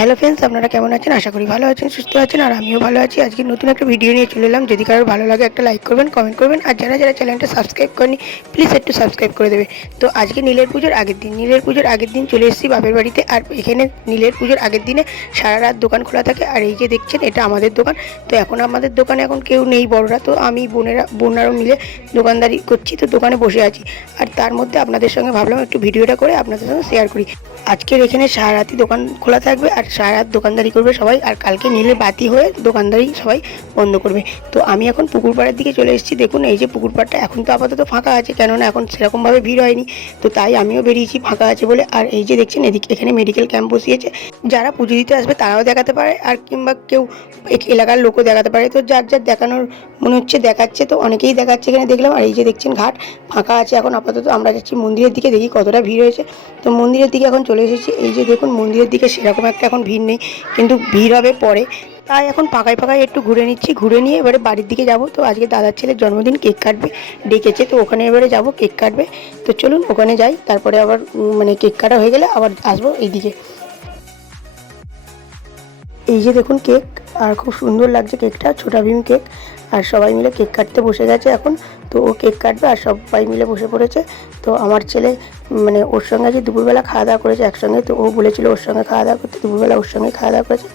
Hello friends আপনারা কেমন আছেন? আশা করি ভালো আছেন, সুস্থ আছেন, আর আমিও ভালো আছি। আজকে নতুন একটা ভিডিও নিয়ে চলে এলাম। যদি কারোর ভালো লাগে, একটা লাইক করবেন কমেন্ট করবেন। আর যারা যারা চ্যানেলটা সাবস্ক্রাইব করেনি প্লিজ একটু সাবস্ক্রাইব করে দেবে। তো আজকে নীলের পুজোর আগের দিন, নীলের পুজোর আগের দিন চলে এসেছি বাপের বাড়িতে। আর এখানে নীলের পুজোর আগের দিনে সারা রাত দোকান খোলা থাকে। আর এই যে দেখছেন, এটা আমাদের দোকান। তো এখন আমাদের দোকানে এখন কেউ নেই বড়রা। তো আমি, বোনেরা, বোনারও মিলে দোকানদারি করছি। তো দোকানে বসে আছি। আর তার মধ্যে আপনাদের সঙ্গে ভাবলাম একটু ভিডিওটা করে আপনাদের সঙ্গে শেয়ার করি। আজকের এখানে সারা রাতই দোকান খোলা থাকবে। আর সারা রাত দোকানদারি করবে সবাই আর কালকে নীলে বাতি হয়ে দোকানদারি সবাই বন্ধ করবে। তো আমি এখন পুকুর পাড়ের দিকে চলে এসেছি। দেখুন, এই যে পুকুর পাড়টা এখন তো আপাতত ফাঁকা আছে কেননা এখন সেরকমভাবে ভিড় হয়নি। তো তাই আমিও বেরিয়েছি ফাঁকা আছে বলে। আর এই যে দেখছেন, এদিকে এখানে মেডিকেল ক্যাম্প বসিয়েছে। যারা পুজো দিতে আসবে তারাও দেখাতে পারে আর কিংবা কেউ এলাকার লোকও দেখাতে পারে। তো যার যার দেখানোর মনে হচ্ছে দেখাচ্ছে। তো অনেকেই দেখাচ্ছে এখানে দেখলাম। আর এই যে দেখছেন ঘাট ফাঁকা আছে এখন আপাতত। আমরা যাচ্ছি মন্দিরের দিকে, দেখি কতটা ভিড় হয়েছে। তো মন্দিরের দিকে এখন চলে এসেছি। এই যে দেখুন, মন্দিরের দিকে সেরকম একটা এখন ভিড় নেই, কিন্তু ভিড় হবে পরে। তাই এখন পাকায় পাকায় একটু ঘুরে নিচ্ছি। ঘুরে নিয়ে এবারে বাড়ির দিকে যাব। তো আজকে দাদার ছেলের জন্মদিন কেক কাটবে, ডেকেছে। তো ওখানে এবারে যাব, কেক কাটবে। তো চলুন ওখানে যাই। তারপরে আবার মানে কেক কাটা হয়ে গেলে আবার আসব এইদিকে। এই যে দেখুন কেক আর খুব সুন্দর লাগছে কেকটা ছোটা ভীম কেক। আর সবাই মিলে কেক কাটতে বসে গেছে এখন। তো ও কেক কাটবে আর সবাই মিলে বসে পড়েছে। তো আমার ছেলে মানে ওর সঙ্গে যে দুপুরবেলা খাওয়া দাওয়া করেছে একসঙ্গে। তো ও বলেছিল ওর সঙ্গে খাওয়া দাওয়া করতে দুপুরবেলা ওর সঙ্গে খাওয়া দাওয়া করেছে।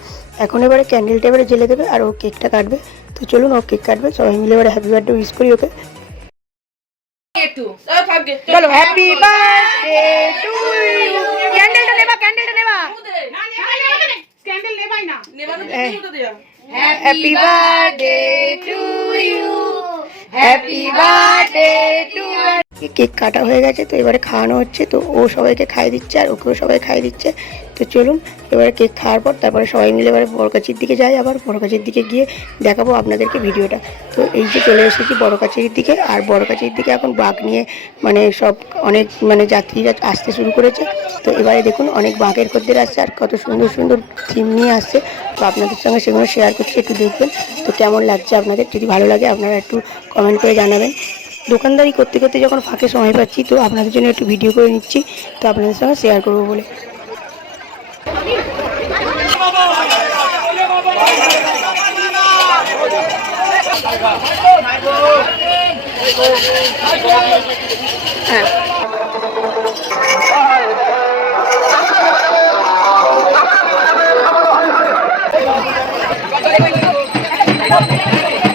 এখন এবারে ক্যান্ডেলটা এবারে জেলে দেবে আর ও কেকটা কাটবে। তো চলুন ও কেক কাটবে সবাই মিলে এবারে হ্যাপি বার্থডে উইশ করি ওকে। থাকবে বলো হ্যাপি বার্থডে টু ইউ ক্যান্ডেলটা নেবা ক্যান্ডেলটা নেবা স্ক্যান্ডেল নেবাই না নেবানো হ্যাঁ। তো দেয়া happy birthday to you happy birthday to cake কাটা হয়ে গেছে, তো এবারে খাওয়ানো হচ্ছে, তো ও সবাইকে খাইয়ে দিচ্ছে আর ওকেও সবাই খাইয়ে দিচ্ছে। তো চলুন, এবারে কেক খাওয়ার পর তারপরে সবাই মিলে এবারে বড়কাচির দিকে যাই, আবার বড়কাচির দিকে গিয়ে দেখাবো আপনাদেরকে ভিডিওটা। তো এই যে চলে এসেছি বড়কাচির দিকে, আর বড়কাচির দিকে এখন বাঘ নিয়ে মানে সব অনেক মানে যাত্রীরা আসতে শুরু করেছে। তো এবারে দেখুন, অনেক বাঘের খদ্দের আসছে আর কত সুন্দর সুন্দর থিম নিয়ে আসছে। তো আপনাদের সঙ্গে সেগুলো শেয়ার করছি, একটু দেখবেন। তো কেমন লাগছে আপনাদের? যদি ভালো লাগে, আপনারা একটু কমেন্ট করে জানাবেন। দোকানদারি করতে করতে যখন ফাঁকে সময় পাচ্ছি, তো আপনাদের জন্য একটু ভিডিও করে নিচ্ছি। তো আপনাদের সঙ্গে শেয়ার করব বলে। হ্যাঁ। Hey, hey, hey.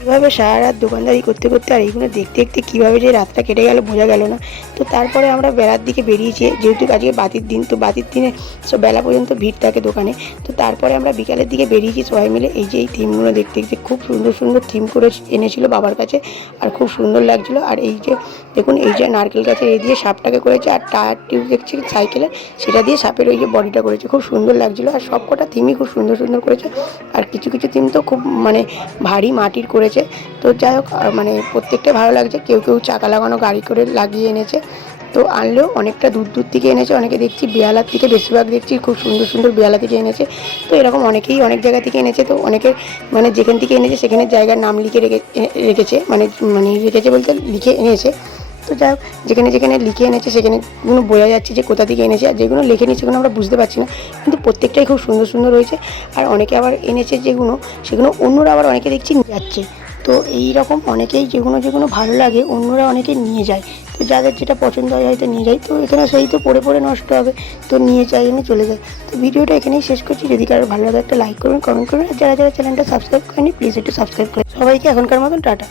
এইভাবে সারা রাত দোকানদারি করতে করতে আর এইগুলো দেখতে দেখতে কীভাবে যে রাতটা কেটে গেল, বোঝা গেল না। তো তারপরে আমরা বেলার দিকে বেরিয়েছি, যেহেতু আজকে বাতির দিন, তো বাতির দিনে সব বেলা পর্যন্ত ভিড় থাকে দোকানে। তো তারপরে আমরা বিকালের দিকে বেরিয়েছি সবাই মিলে, এই যে এই থিমগুলো দেখতে দেখতে খুব সুন্দর সুন্দর থিম করে এনেছিল বাবার কাছে, আর খুব সুন্দর লাগছিল। আর এই যে দেখুন, এই যে নারকেল গাছের এই দিয়ে সাপটাকে করেছে, আর টায়ার টিউব দেখছি সাইকেলে, সেটা দিয়ে সাপের ওই যে বডিটা করেছে, খুব সুন্দর লাগছিল। আর সব কটা থিমই খুব সুন্দর সুন্দর করেছে। আর কিছু কিছু থিম তো খুব মানে ভারী মাটির করেছে। তো যাই হোক মানে প্রত্যেকটা ভালো লাগছে। কেউ কেউ চাকা লাগানো, গাড়ি করে লাগিয়ে এনেছে। তো আনলেও অনেকটা দূর দূর থেকে এনেছে। অনেকে দেখছি বেহালার থেকে বেশিরভাগ দেখছি খুব সুন্দর সুন্দর বেহালা থেকে এনেছে। তো এরকম অনেকেই অনেক জায়গা থেকে এনেছে। তো অনেকে মানে যেখান থেকে এনেছে সেখানে জায়গার নাম লিখে রেখে রেখেছে। মানে মানে রেখেছে বলতে লিখে এনেছে। তো যাই হোক, যেখানে যেখানে লিখে এনেছে সেখানে কোনো বোঝা যাচ্ছে যে কোথা থেকে এনেছে। আর যেগুলো লিখে নিয়েছে সেগুলো আমরা বুঝতে পারছি না। কিন্তু প্রত্যেকটাই খুব সুন্দর সুন্দর রয়েছে আর অনেকে আবার এনেছে যেগুলো, সেগুলো অন্যরা আবার অনেকে দেখছি যাচ্ছে। তো এই রকম অনেকেই যেগুলো যেগুলো ভালো লাগে অন্যরা অনেকে নিয়ে যায়। তো যাদের যেটা পছন্দ হয় হয়তো নিয়ে যায়। তো এখানে সেই তো পড়ে পড়ে নষ্ট হবে। তো নিয়ে যাই এনে চলে যায়। তো ভিডিওটা এখানেই শেষ করছি। যদি কারোর ভালো লাগে একটা লাইক করবেন কমেন্ট করুন আর যারা যারা চ্যানেলটা সাবস্ক্রাইব করেনি প্লিজ একটু সাবস্ক্রাইব করুন সবাইকে এখনকার মতন টাটা।